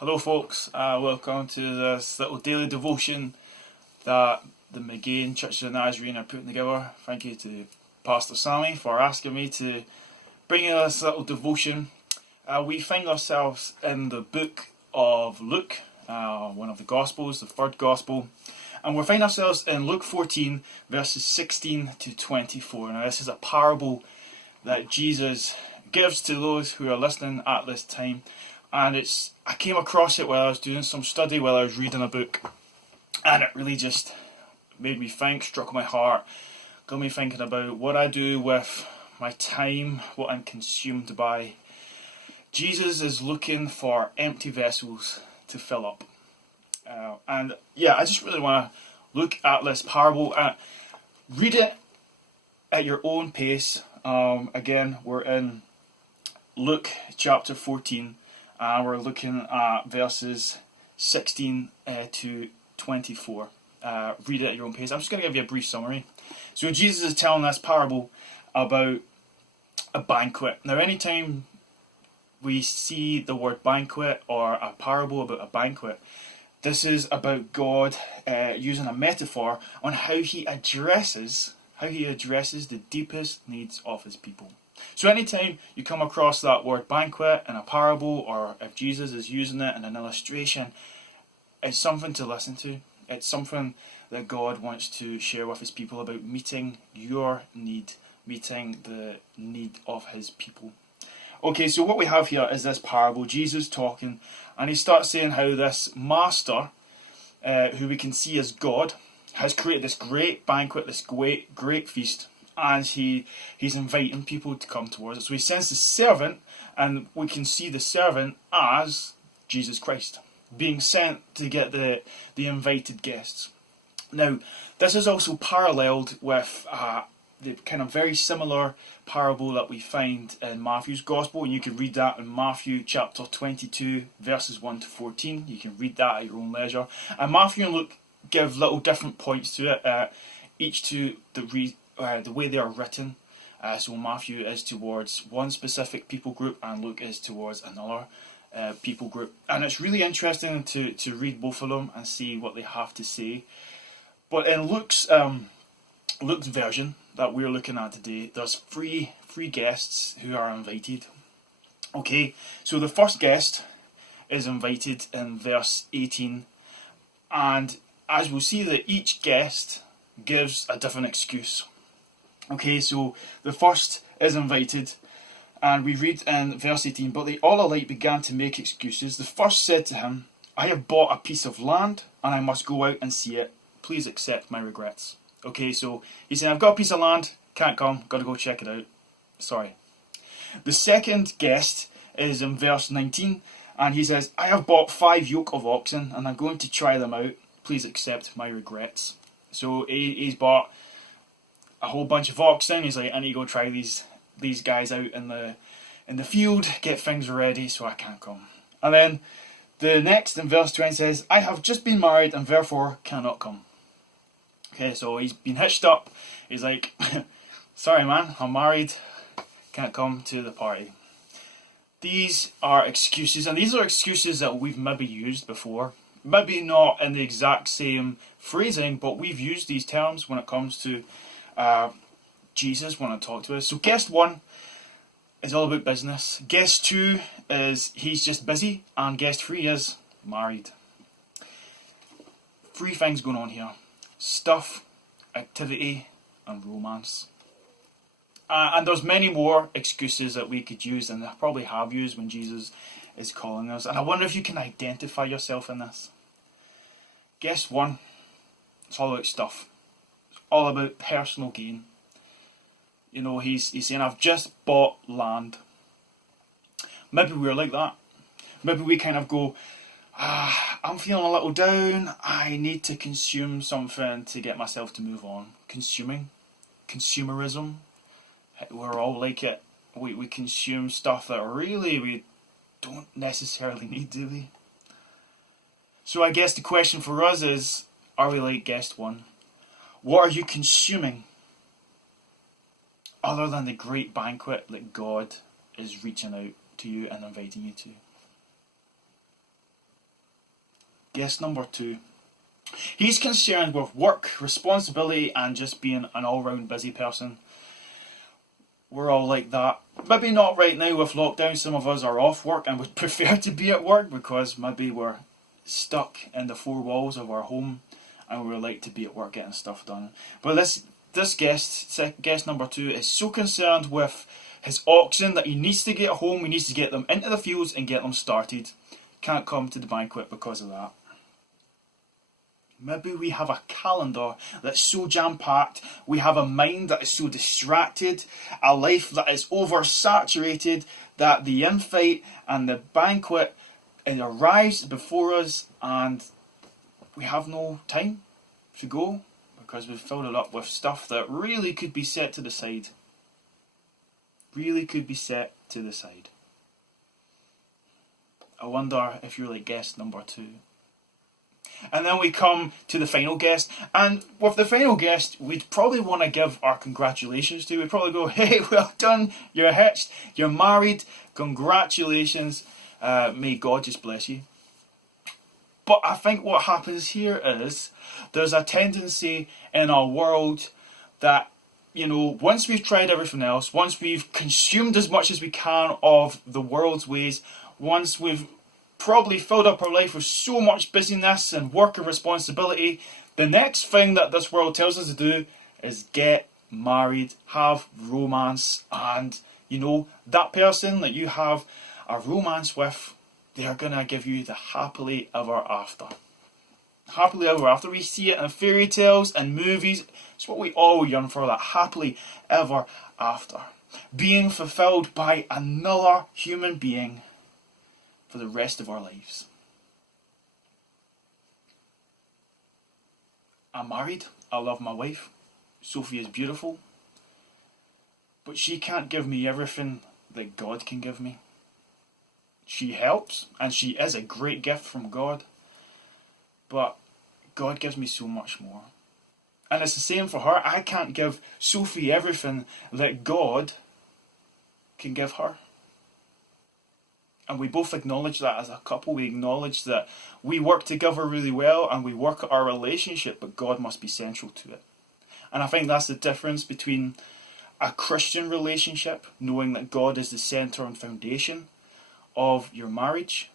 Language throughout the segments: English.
Hello folks, welcome to this little daily devotion that the McGain Church of the Nazarene are putting together. Thank you to Pastor Sammy for asking me to bring you this little devotion. We find ourselves in the book of Luke, one of the Gospels, the third Gospel, and we find ourselves in Luke 14 verses 16 to 24. Now this is a parable that Jesus gives to those who are listening at this time. And I came across it while I was doing some study, while I was reading a book, and it really just made me think, struck my heart, got me thinking about what I do with my time, what I'm consumed by. Jesus is looking for empty vessels to fill up. I just really want to look at this parable, read it at your own pace. Again, we're in Luke chapter 14. We're looking at verses 16 to 24. Read it at your own pace. I'm just going to give you a brief summary. So Jesus is telling this parable about a banquet. Now, anytime we see the word banquet or a parable about a banquet, this is about God using a metaphor on how he addresses the deepest needs of his people. So anytime you come across that word banquet in a parable, or if Jesus is using it in an illustration, it's something to listen to. It's something that God wants to share with his people about meeting your need, meeting the need of his people. Okay, so what we have here is this parable, Jesus talking, and he starts saying how this master, who we can see as God, has created this great banquet, this great feast. And he's inviting people to come towards it. So he sends the servant, and we can see the servant as Jesus Christ, being sent to get the invited guests. Now, this is also paralleled with the kind of very similar parable that we find in Matthew's Gospel, and you can read that in Matthew chapter 22, verses 1 to 14. You can read that at your own leisure. And Matthew and Luke give little different points to it, each to the way they are written. So Matthew is towards one specific people group and Luke is towards another people group. And it's really interesting to read both of them and see what they have to say. But in Luke's version that we're looking at today, there's three guests who are invited. Okay, so the first guest is invited in verse 18. And as we'll see, that each guest gives a different excuse. Okay, so the first is invited, and we read in verse 18, "But they all alike began to make excuses. The first said to him, 'I have bought a piece of land, and I must go out and see it. Please accept my regrets.'" Okay, so he's saying, "I've got a piece of land, can't come, got to go check it out. Sorry." The second guest is in verse 19, and he says, "I have bought 5 yoke of oxen, and I'm going to try them out. Please accept my regrets." So he's bought a whole bunch of oxen. He's like, "I need to go try these guys out in the field, get things ready, so I can't come." And then the next in verse 20 says, "I have just been married and therefore cannot come." Okay, so he's been hitched up. He's like, "Sorry man, I'm married, can't come to the party." These are excuses, and these are excuses that we've maybe used before. Maybe not in the exact same phrasing, but we've used these terms when it comes to Jesus want to talk to us. So guest 1 is all about business. Guest 2 is he's just busy, and guest 3 is married. 3 things going on here: stuff, activity, and romance. And there's many more excuses that we could use, and I probably have used when Jesus is calling us. And I wonder if you can identify yourself in this. Guest 1, it's all about stuff. All about personal gain. You know, he's saying, "I've just bought land." Maybe we're like that. Maybe we kind of go, "I'm feeling a little down. I need to consume something to get myself to move on." Consumerism. We're all like it. We consume stuff that really we don't necessarily need, do we? So I guess the question for us is, are we like guest 1? What are you consuming other than the great banquet that God is reaching out to you and inviting you to? Guest number 2. He's concerned with work, responsibility, and just being an all-round busy person. We're all like that. Maybe not right now with lockdown. Some of us are off work and would prefer to be at work because maybe we're stuck in the four walls of our home and we would like to be at work getting stuff done. But this guest number 2, is so concerned with his oxen that he needs to get home, he needs to get them into the fields and get them started. Can't come to the banquet because of that. Maybe we have a calendar that's so jam-packed, we have a mind that is so distracted, a life that is oversaturated, that the invite and the banquet, it arrives before us and we have no time to go because we've filled it up with stuff that really could be set to the side. Really could be set to the side. I wonder if you're like guest number 2. And then we come to the final guest. And with the final guest, we'd probably want to give our congratulations to. We'd probably go, hey, well done, you're hitched, you're married, congratulations, may God just bless you. But I think what happens here is there's a tendency in our world that, once we've tried everything else, once we've consumed as much as we can of the world's ways, once we've probably filled up our life with so much busyness and work and responsibility, the next thing that this world tells us to do is get married, have romance, and that person that you have a romance with, they're gonna give you the happily ever after. Happily ever after. We see it in fairy tales and movies. It's what we all yearn for, that happily ever after. Being fulfilled by another human being for the rest of our lives. I'm married. I love my wife. Sophie is beautiful. But she can't give me everything that God can give me. She helps, and she is a great gift from God. But God gives me so much more. And it's the same for her. I can't give Sophie everything that God can give her. And we both acknowledge that as a couple. We acknowledge that we work together really well and we work at our relationship, but God must be central to it. And I think that's the difference between a Christian relationship, knowing that God is the centre and foundation of your marriage,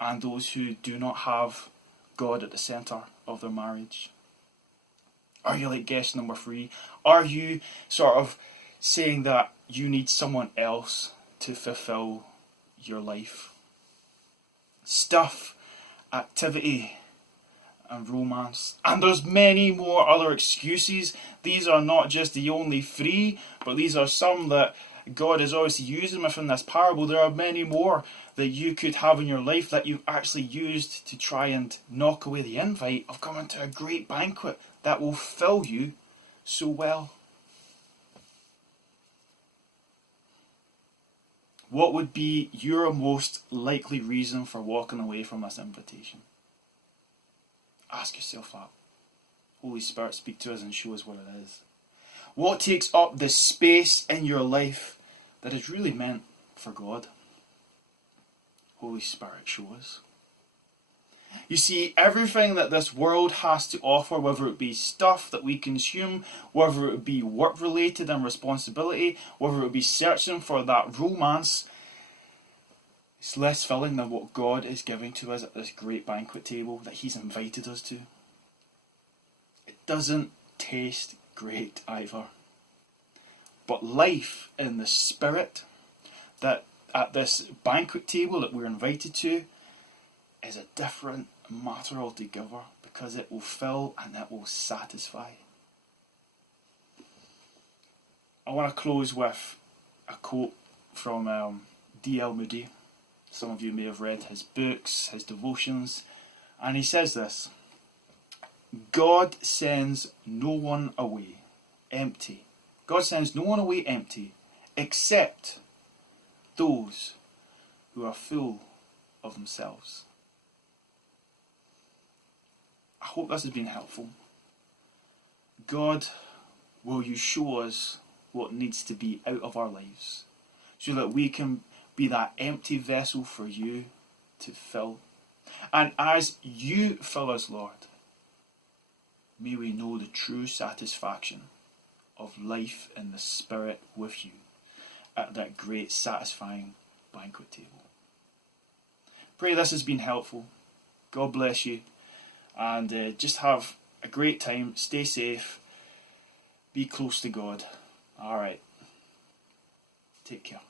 and those who do not have God at the centre of their marriage. Are you like guest number 3? Are you sort of saying that you need someone else to fulfill your life? Stuff, activity, and romance. And there's many more other excuses. These are not just the only 3, but these are some that God is obviously using within this parable. There are many more that you could have in your life that you've actually used to try and knock away the invite of coming to a great banquet that will fill you so well. What would be your most likely reason for walking away from this invitation? Ask yourself that. Holy Spirit, speak to us and show us what it is. What takes up the space in your life that is really meant for God? Holy Spirit, show us. You see, everything that this world has to offer, whether it be stuff that we consume, whether it be work-related and responsibility, whether it be searching for that romance, it's less filling than what God is giving to us at this great banquet table that He's invited us to. It doesn't taste great either. But life in the Spirit, that at this banquet table that we're invited to, is a different matter altogether, because it will fill and it will satisfy. I want to close with a quote from D.L. Moody. Some of you may have read his books, his devotions, and he says this: God sends no one away empty. God sends no one away empty except those who are full of themselves. I hope this has been helpful. God, will you show us what needs to be out of our lives so that we can be that empty vessel for you to fill? And as you fill us, Lord, may we know the true satisfaction of life in the Spirit with you at that great satisfying banquet table. Pray this has been helpful. God bless you. And just have a great time. Stay safe. Be close to God. All right. Take care.